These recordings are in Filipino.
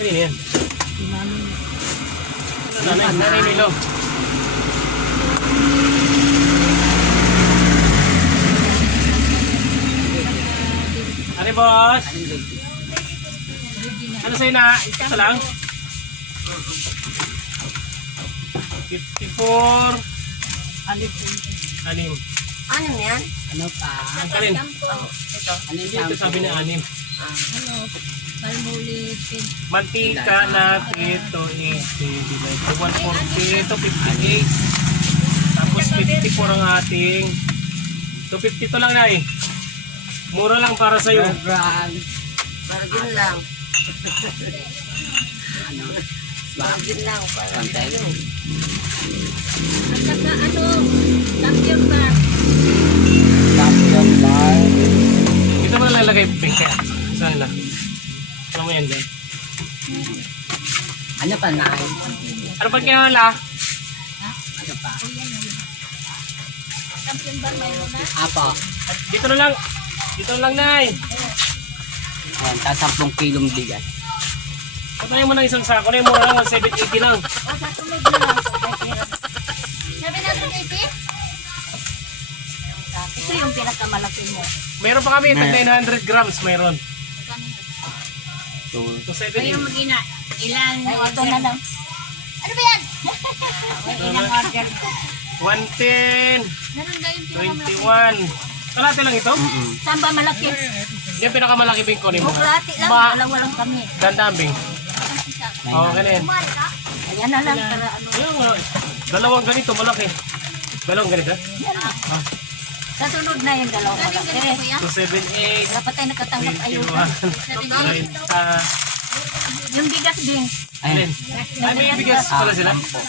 Ano yan? Nanay Milo. Ano boss? Ano sa'yo na? Ito lang? 54. Anim. Ano yan? Ano pa? Ang kalin. Ito. Ano yung Ito sabi na anim. Ano? Palmulitin. Mantika na keto is 140, ito 58. Tapos 54 ang ating. 250 to lang na eh. Mura lang para sa'yo. Brand. Bargain lang. Ano? Bargain lang. Contact. At saka ano? Champion bar. Champion bar. Dito mo na lalagay pingka. Saan na? Ano mo yan dyan? Ano pa na? Ano pag kinala? Ano pa? Champion bar mayroon na? Apo. Dito na lang. Dito na lang, Nay. Ayan, tapos 10 kilong bigas. Patayin mo ng isang sako na yung mura lang. 780 lang. O, sa sunod na lang. 780? Ito yung pinakamalaki mo. Meron pa kami. Tag 900 grams. Mayroon. So, So Kayo 780. mag-ina. Ilan? Ito na lang. Ano ba yan? Ilang order ko. 110. Meron ba yung pinakamalaki? 21. Kalate lang ito? Saan ba malaki? Yung pinakamalaki bing ko ni mo. Buklati lang. Ma- Dalawa lang kami. Ganda ang bing. Oo, ganyan. Ayan na lang para ano. Ayun, dalawang ganito, malaki. Dalawang ganito? Yan na. Sa sunod na yung dalawa malaki. 278, Dapat tayo nakatanggap 21, ayuda. 90. Yung bigas din. Alin? Ay, may bigas pala sila. po.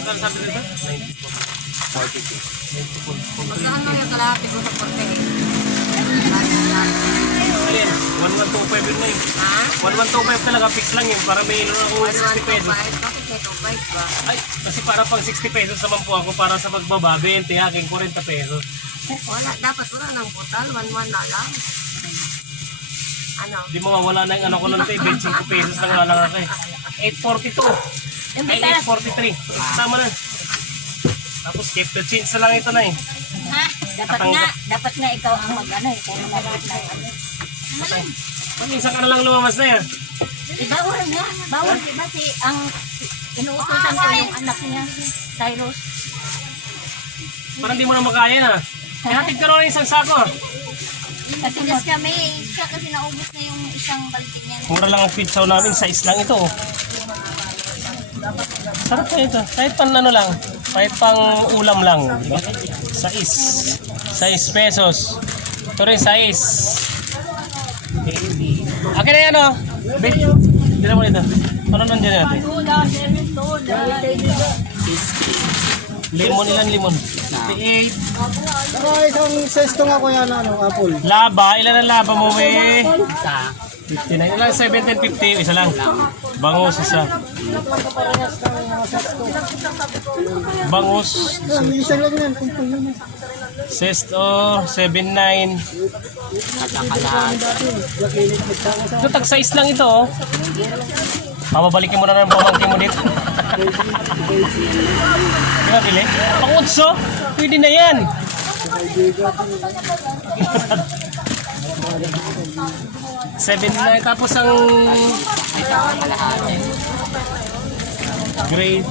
Ano sabi nito? 42. 94. Magkano yung kalahati ko sa porte? Alin? 1125 yun na yun. 1125 talaga, fix lang yun. Para may ilo ako 60 pesos. Bakit may 25 ba? Ay, kasi para pang 60 pesos naman po ako para sa pagbaba, 20, aking 40 pesos. Wala, dapat wala ng putal. 1-1 na lang. Ano? Di mo mawala na yung ano ko nun ito, 25 pesos lang lang ako eh. 842. Ay, 843. Tama na. Tapos keep the change na lang ito na eh. Ha? Dapat nga ikaw ang mag-ano eh. Kaya nabit na ano. Minsan ka na lang lumamas na yan. Bawal nga. Bawal, diba? Ang inuutosan ko yung anak niya, Cyrus. Parang di mo na makaya na. Ihatid ka rin isang sako. Kasi just kami, siya kasi naubos na yung isang balde niya. Mura lang ang pizza namin, size lang ito. Sarap na ito. Kahit pang ano lang, kahit pang ulam lang. Diba? Size. 6 pesos. Ito rin size. Akin na yan o. Be, dila mo nito. Ano nandiyan natin? Lemon, ilan lemon? 58. Saka isang sesto nga kuya na apple. Laba, ilan ang laba mo we? Sa 59. Ilan 750, isa lang. Bangus, isa. Bangus. Isa lang yan, kumpul naman. Sesto, 79. katakalan. Ito, tag-size lang ito oh. Pababalikin mo na ng pamangkin mo dito. Di ba, Bili? Pang-utso, pwede na yan. Seven na, tapos ang grade,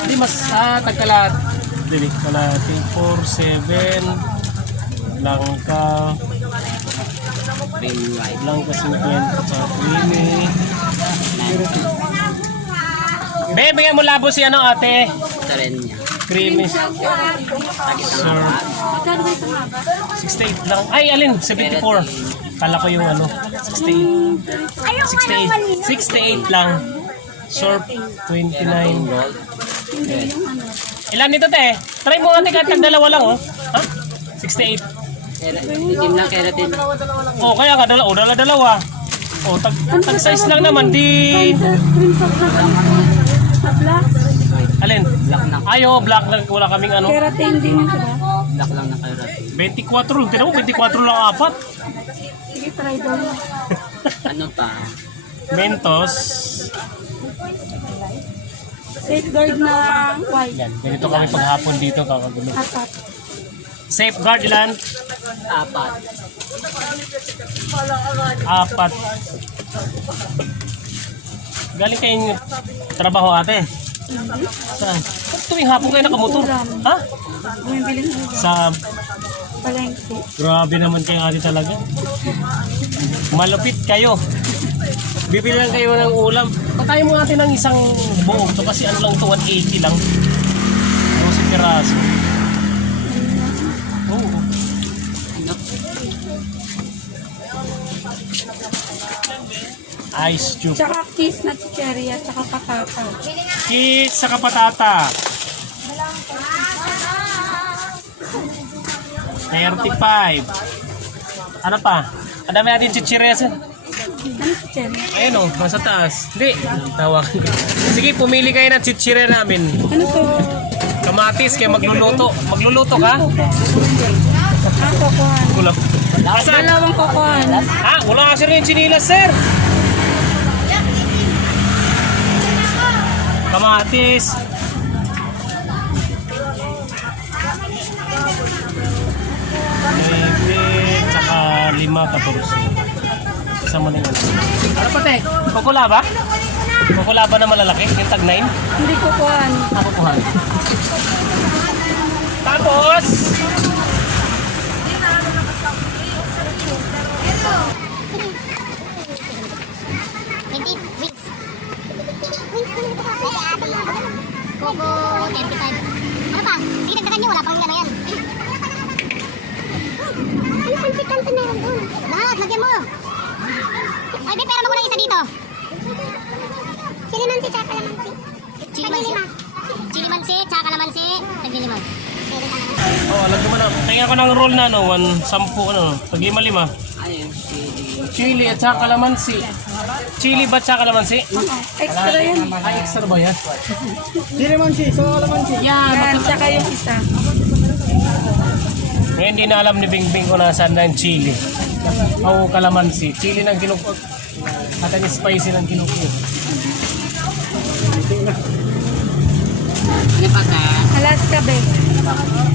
hindi mas tagkalat. Dili, kalati, 4, 7, langka, Green white. langka 50, sa creamy. Bigyan mo labo si ano ate? Ito rin niya. Creamy. Sir. 68 lang. Ay, alin? 74. Kala ko yung ano. 68. 68 lang. Surf, 29. Gold. Red. Ilan nito te? Try mo ate kahit dalawa lang oh. Ha? 68. Itim lang keratin. Oh, kaya ka dalawa. Oh, tag size lang naman di. Alin? Black na. Ayo, black lang wala kaming ano. Black lang na keratin. 24 lang. Tinan mo 24 lang apat. Ano pa? Mentos. Safeguard na white. Yan, ganito kami paghapon dito kakagulo. Apat. Safeguard ilan? 4. Galing kayong trabaho ate? Saan? Tuwing hapon kayo nakamotor? Ha? Bumibili na Sa... palengke. Grabe naman kayo ate talaga. Malupit kayo. Bibili lang kayo ng ulam. Patayin mo natin ng isang buong to kasi ano lang to 180 lang. 12 piraso. Oo. Ice cube. Tsaka kiss na cherry at tsaka patata. Kiss sa kapatata. 35. Ano pa? Adami natin chichirya. Ano cherry? Ayun o, nasa taas. Hindi, tawakan ko. Sige, pumili kayo ng chichirya namin. Ano to? Kamatis, kaya magluluto. Magluluto ka? Kokohan. Kulang. Asan? Dalawang kokohan. Wala kasi rin yung chinilas, sir. Kamatis. Maybe, tsaka 5, 14. Kasama na yun. Ano pa, te? Kukula ba? Kukula ba na malalaki? Yung tag 9? Hindi kokohan. Kukuhan. Tapos, Coco 35. Ano pa? Sige, nagdagan nyo. Wala pang ano yan. Ano pansit-kanto na yun doon? Lahat, lagyan mo. Ay, may pera mo muna isa dito. Chilimansi tsaka kalamansi. Chilimansi. Chilimansi tsaka kalamansi. Tagliliman. alam ko na. Tingnan ko ng roll na, 10, tag 5. Ayun, Chili at saka kalamansi. Chili ba at saka kalamansi? Extra yan. Ay, extra ba yan? Chilimansi, so kalamansi. Yan, tsaka yung isa. Ngayon hindi na alam ni Bingbing kung nasaan na yung chili. O kalamansi. Chili ng kinukot. At ang spicy ng kinukot. ano pa ka? Alaska be.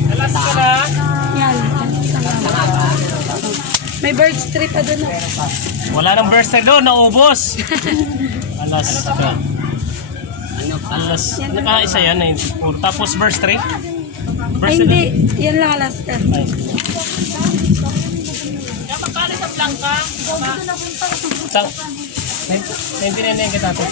Alas ka na. Yan. May bird strip pa doon. Wala nang birthday doon. Naubos. Alas ka. Ano pa? Alas. Nakaisa yan. 94. Tapos birthday. Ay hindi. Yan lang Alaska. Ay. Sang 99 na yung kita ito.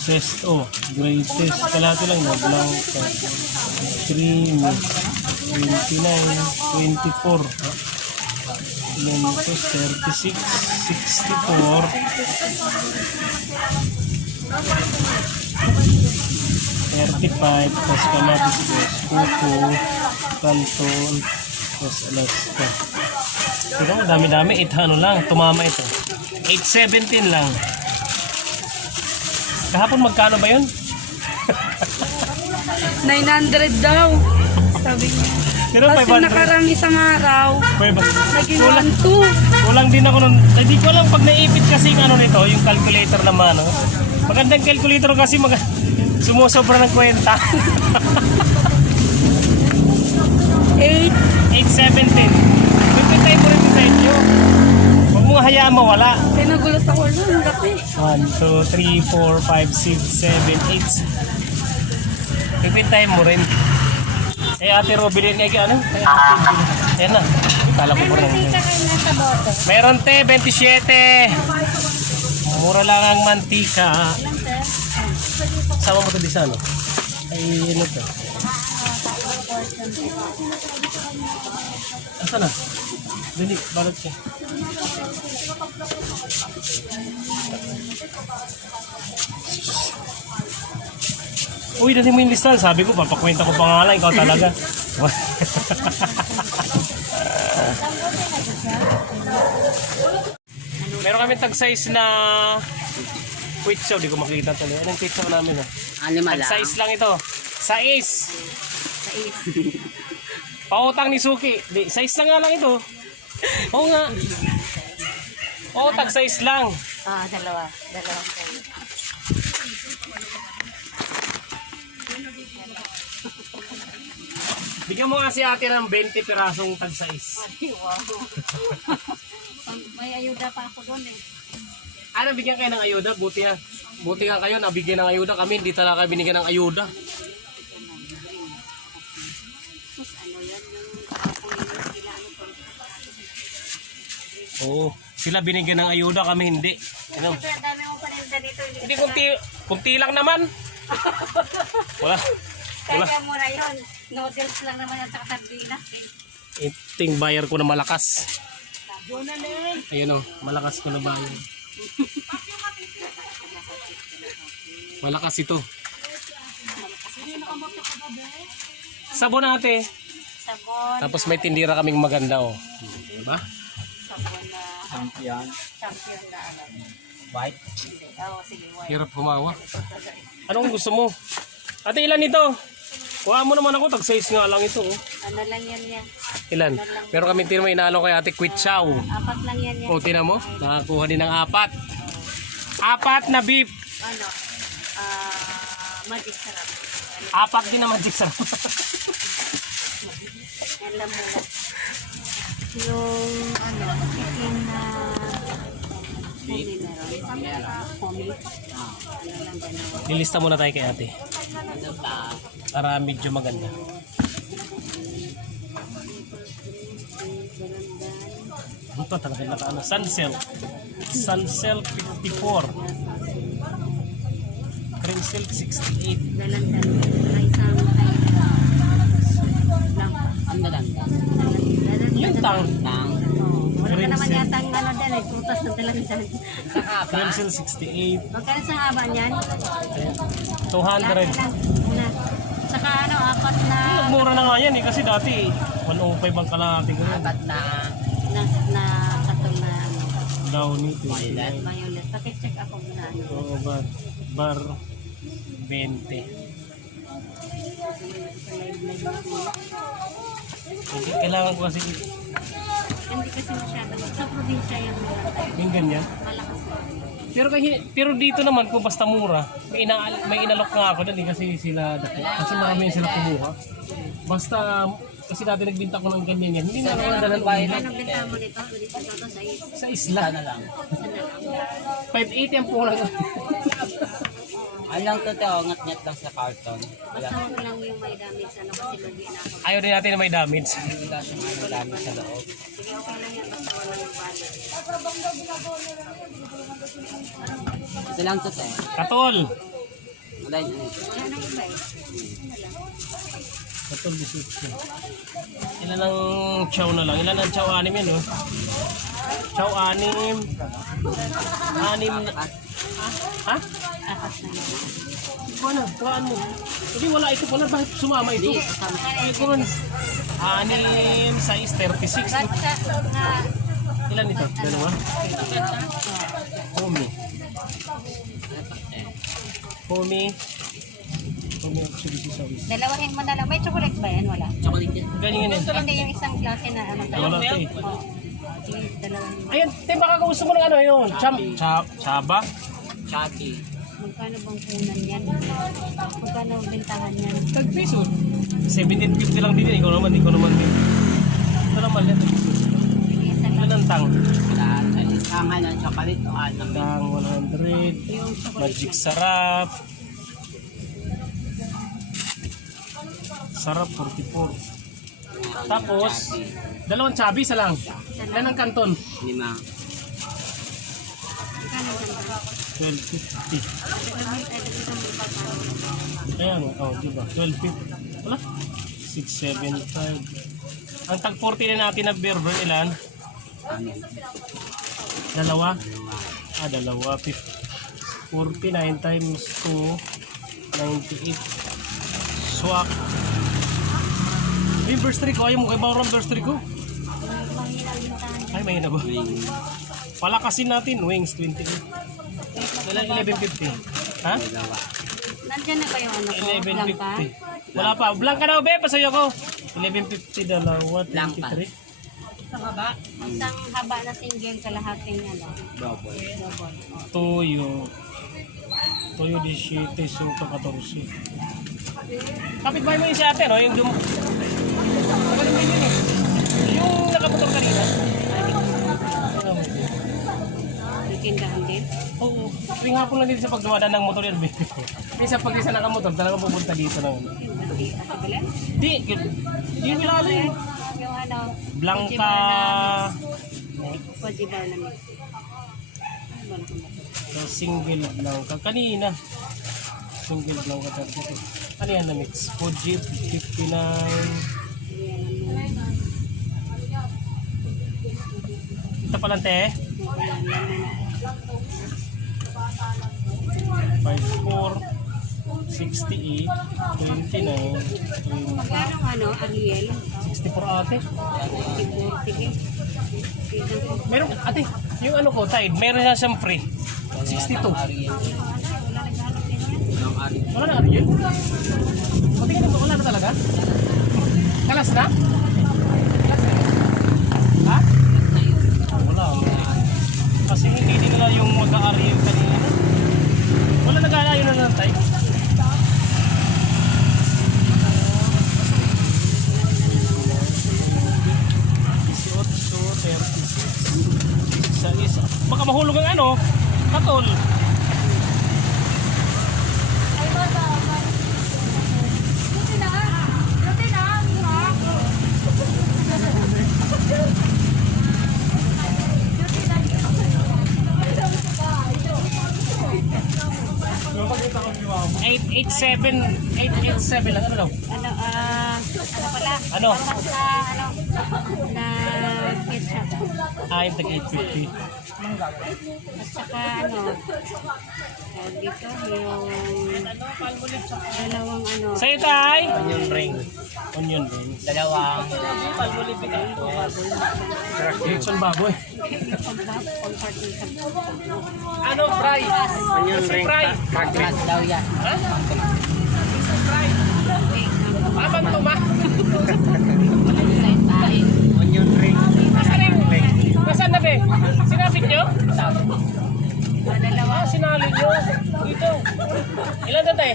Sesto, greatest, kalahati lang na, blanco, 3, 29, 24, Mentos, 36, 64, 35, tapos kamatis ko, kuko, kanton, tapos Alaska. Ito, dami-dami, 8 lang, tumama ito. 817 lang. Kahapon magkano ba yun? 900 daw. Sabi niya. Pero Kasi 500. nakarang isang araw, naging Kulang, 1,200. kulang din ako nun. Hindi ko alam pag naipit kasi yung ano nito, yung calculator naman. No? Magandang calculator kasi sumusobra ng kwenta. 8. 817. Pipintay mo rin sa inyo. Huwag mong hayaan mawala. Pinagulat ako lang. Ang laki. 1, 2, 3, 4, 5, 6, 7, 8. Pipintay mo rin. Eh ate Robin, ano? Ayan na. Kala ko pa rin. Meron te, 27. Mura lang ang mantika. Sama mo ito di sa ano? Ay, ano to? Asa na? Dali, balot siya. Uy, dali mo yung listahan. Sabi ko, papakwenta ko pa nga lang. Ikaw talaga. Meron kami tag-size na kwitso, di ko makita tuloy. Anong kwitso namin oh? Lima lang. Tag-size lang ito. Size. Sais. Pautang ni Suki. Di, size lang nga lang ito. Oo nga. Oo, tag-size lang. Dalawa. Dalawang kayo. Bigyan mo nga si ate ng 20 pirasong tag-size. Wow. May ayuda pa ako doon eh. Ano, bigyan kayo ng ayuda? Buti nga. Buti nga kayo, nabigyan ng ayuda. Kami, hindi talaga kayo binigyan ng ayuda. Oo. Sila binigyan ng ayuda, kami hindi. Ano? Dami mong paninda dito. Hindi, kunti lang naman. Wala. Kaya mo na yun. Noodles lang naman yan sa sardinas eh. Iting bayar ko na malakas. Ayun o, malakas ko na bayar. Malakas ito. Sabon ate. Sabon. Tapos may tindira kaming maganda o. Diba? Sabon na Champion. champion na ano. White. Hindi. Oo, sige. White. Hirap humawa. Anong gusto mo? Ate, ilan ito? Kuha mo naman ako, tag-size nga lang ito. Oh. Ano lang yan yan. Ilan? Pero kami tinamo inalo kay ate Quitsaw. 4 lang yan yan. O, tinan mo? Nakakuha din ng 4. 4 na beef. Ano? Magic sarap. 4 din na magic sarap. Yan lang muna. Yung ano, chicken na humi meron. Humi. Ano lang gano'n. Lilista muna tayo kay ate. Ano pa? Para medyo maganda. Ito talaga naka Sunsilk. Sunsilk 54. Cream silk 68. Dalandan. May isang lang. Ang dalandan. Yung tang. Tang. Wala ka Green naman silk. yata ang ano din eh. Prutas na dalandan. Cream silk 68. Magkano sa haba niyan? 200. Una. Saka ano, 4 na Mura na nga yan eh kasi dati 105 ang kalahati ko yun. Apat na na katol na ano, Downy violet. 29. violet. Pakicheck ako muna ano. Oo ba? Bar 20. Hindi kailangan ko kasi Hindi kasi masyado. Sa probinsya yan muna. yung ganyan. Malakas. Pero dito naman kung basta mura, may inalok nga ako doon kasi sila kasi marami yung sila kumuha. Basta kasi dati nagbinta ko ng ganyan yan. Hindi na ako nadalan ulit Anong benta mo nito? Dito sa sa isla. Na lang. 580 ang pula. Ano lang to, ngat-ngat lang sa carton. Wala. Basta mo lang yung may damage ano kasi lagi na ako. Ayaw din natin na may damage. Hindi ka siya ano dami sa loob. Sige, okay lang yan. Basta wala yung balance. Isa lang to, te. Katol. Wala yun. Yan ang iba eh. Katol 18. Ilan ang chow na lang? Ilan ang chow? 6 yan oh. Chow 6. 6 na. Ha? Apat na yun. Wala, kuhaan mo. Hindi wala ito pala. Bakit sumama ito? Ay, kuhan. 6, size 36. Ba't sa nga Ilan ito? Dalawa? Humi. Humi. Humi actually si size. dalawahin mo na lang. May chocolate ba yan? Wala. Chocolate yan. Ganyan yan. Hindi yung isang klase na ano. Wala ito eh. Oo. Sige, dalawahin mo. Ayun, te, baka gusto mo ng ano yun? Chaba? Chatty. Magkano bang punan yan? Magkano bentahan yan? Tag-piso. 1750 lang din yun. Ikaw naman din. Ito naman yan. Sige, isa lang. Ilan ang tang? Lahat. Isangan ng chocolate o ano. Tang 100. Yung chocolate Magic yan. sarap. Sarap 44. Tapos, dalawang chubby, isa lang. Ilan ang kanton? 5. Magkano ganda? 12.50. Ayan, oh, diba? 12.50. Wala? 6.75. Ang tag 40 na natin na beer burn, ilan? Ano? Dalawa? Dalawa. 49 times 2, 98. Swak. Yung burst trick ko, ayaw mo kayo bang burst trick ko? Ay, may na ba? Palakasin natin, wings 20. Kailan 11.50? Ha? Dalawa. Nandiyan na ba yung ano ko? Blanca? 11.50. Wala pa. Blanca na be, pasayo ko. 11.50 dalawa, Blanca. 23. Isang haba na single kalahating ano. Double. Double. Toyo. Toyo 17, suka 14. Kapit bahay mo yung si ate, no? Yung Magaling mo yun eh. Yung nakamotor kanina. Titindahan din. Oo. Tuwing hapon lang dito sa paggawa ng motor yan. Minsan pag isa nakamotor, talagang pupunta dito ng ano. Di Ate Belen? Di, yung milalo yun. Yung ano, Blanca. Kojibar na mix. Single Blanca. Kanina. Single Blanca 32. Ano yan na mix? Fuji 59. Ito palang te. 54 68 29 Magkano ano, Ariel? 64 ate. Siguro, sige. Meron ate, yung ano ko, Tide, meron na siyang free. 62. Wala na Ariel? O tingnan mo, wala na talaga? Kalas na? Kalas na? Ha? Wala. Kasi hindi nila yung mag-Ariel kanina. Wala nag-aalayo na lang tayo. Baka mahulog ang ano, katol. Eight 887 lang ano daw? Ano pala? Ano? Parang sa na ketchup. Yung tag 850. At saka dito yung dalawang ano. Sa'yo tay? Onion ring. Dalawang. Jackson baboy. Compartment. Ano fry? Onion ring. Fry. Mas daw yan. Ha? Fry. Abang tuma. Onion ring. Nasaan na be? Sinapit nyo? Dalawa. Sinali nyo. Dito. Ilan na tayo?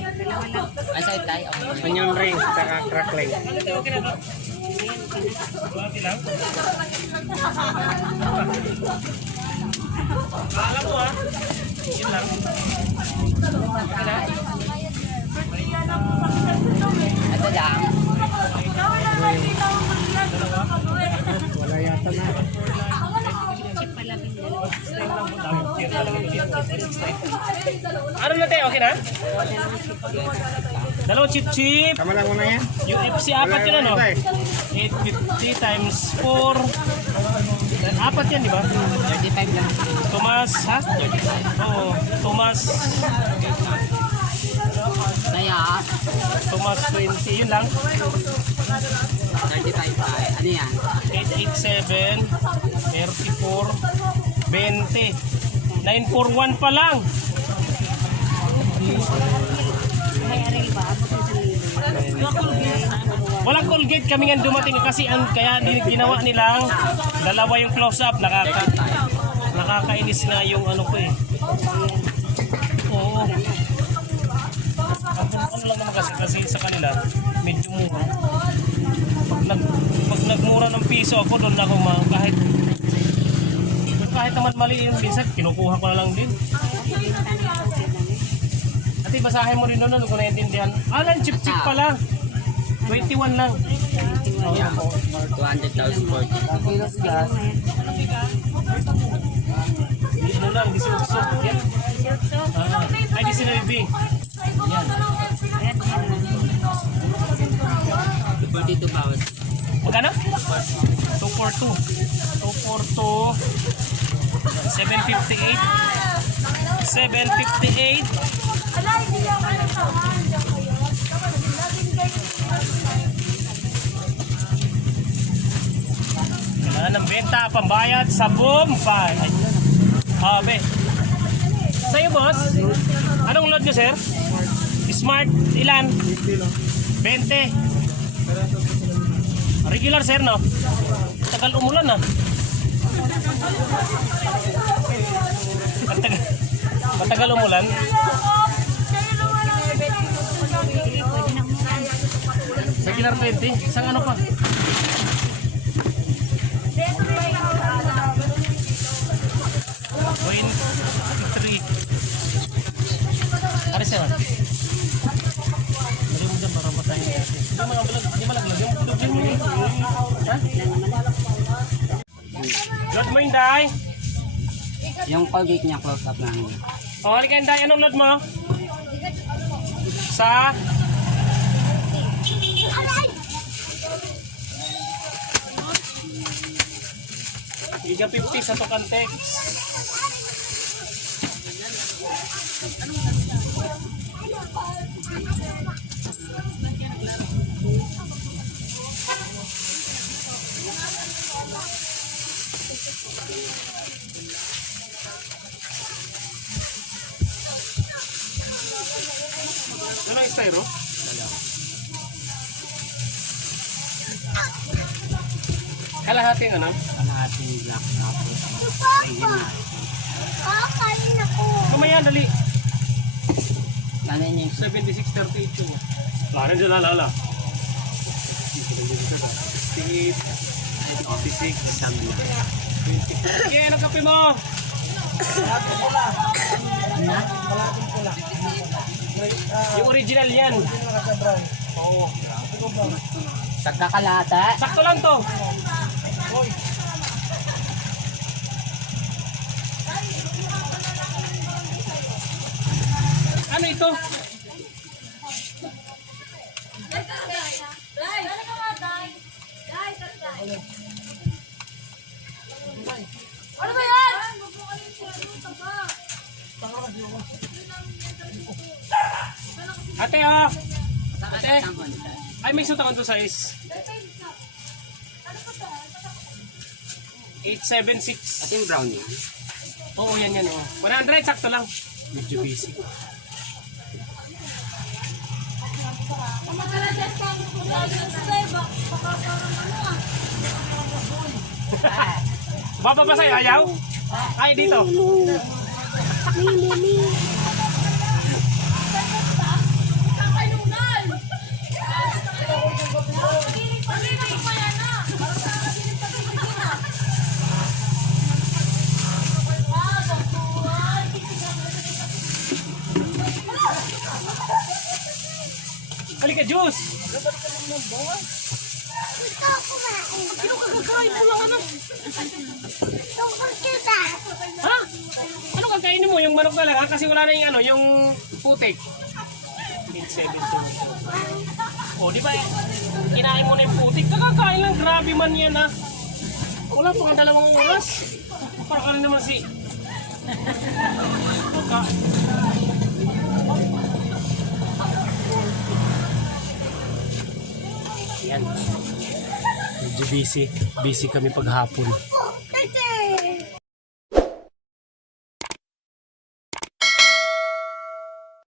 Asay tayo. Onion ring, saka crackling. Ano tayo? Okay na to? Buhati lang. Alam mo ha? Yun lang. Okay na? Ito lang. Wala yata na. Ano na tayo? Okay na? Dalawang chip-chip. Tama lang muna yan. Yung FC apat yun ano? 850 times 4. Apat yan di ba? 35 lang. Tomas, ha? Oo, Tomas. Kaya, Tomas 20. Yun lang. 35 pa. Ano yan? 887, 34, 20. 941 pa lang. May Ariel ba? Walang Colgate kami nga dumating kasi kaya ginawa nilang dalawa yung close-up. Nakakainis na yung ano ko eh. Oo. Ano lang naman kasi sa kanila, medyo mura. Pag nagmura ng piso ako, doon ako kahit naman mali yung minsan, kinukuha ko na lang din. Ate, basahin mo rin doon, kung naiintindihan. Alan, chip-chip pa lang. 21 lang. Yeah. 200,000 40. Ano lang, disulsok. Yan. Ay, disinabing. Yan. 42 pounds. Magkano? 242. 242. 758. 758. Kailangan ng benta, pambayad sa Bombay. Ayun. Be. Sa'yo, boss? Anong load nyo, sir? Smart. Ilan? 20. Regular, sir, no? Tagal umulan, ah. Matagal umulan. Regular 20. Isang ano pa? Win 3. Aris yan. Dali mo dyan para matayin natin. Hindi malaglag yung tubig mo. Ha? Load mo yung day. Yung Colgate niya, close up namin. O, halika yung day. Anong load mo? Sa? Giga 50 sa Tocantex. Ano ang styro? Kalahating ano? Kalahating black tapos. Ayun na. Kakain ako. Kumaya, dali. Nanay niya yung 76.32. Lahan dyan, lala. 68. 56. sabi na. Okay, anong kape mo? Yung original yan. Oo. Tagkakalata. Sakto lang to. Ano ito? Ano ba yan? Ate, oh. Ate. Ay, may suit ako to size. 876. At yung brown niya. Oo, yan yan. Oh. 100, sakto lang. Medyo busy. Baba ba sa'yo? Ayaw? Ay, dito. Halika, juice! Gusto ko kumain. Sino ka kakain mo lang ano? Tungkol kita. Ha? Ano kakainin mo? Yung manok na lang ha? Kasi wala na yung ano, yung putik. 7 O, di ba kinain mo na yung putik? Kakakain lang, grabe man yan ha. Wala pa kang 2 oras. Para ka naman si... Yan. Medyo busy. Busy kami paghapon.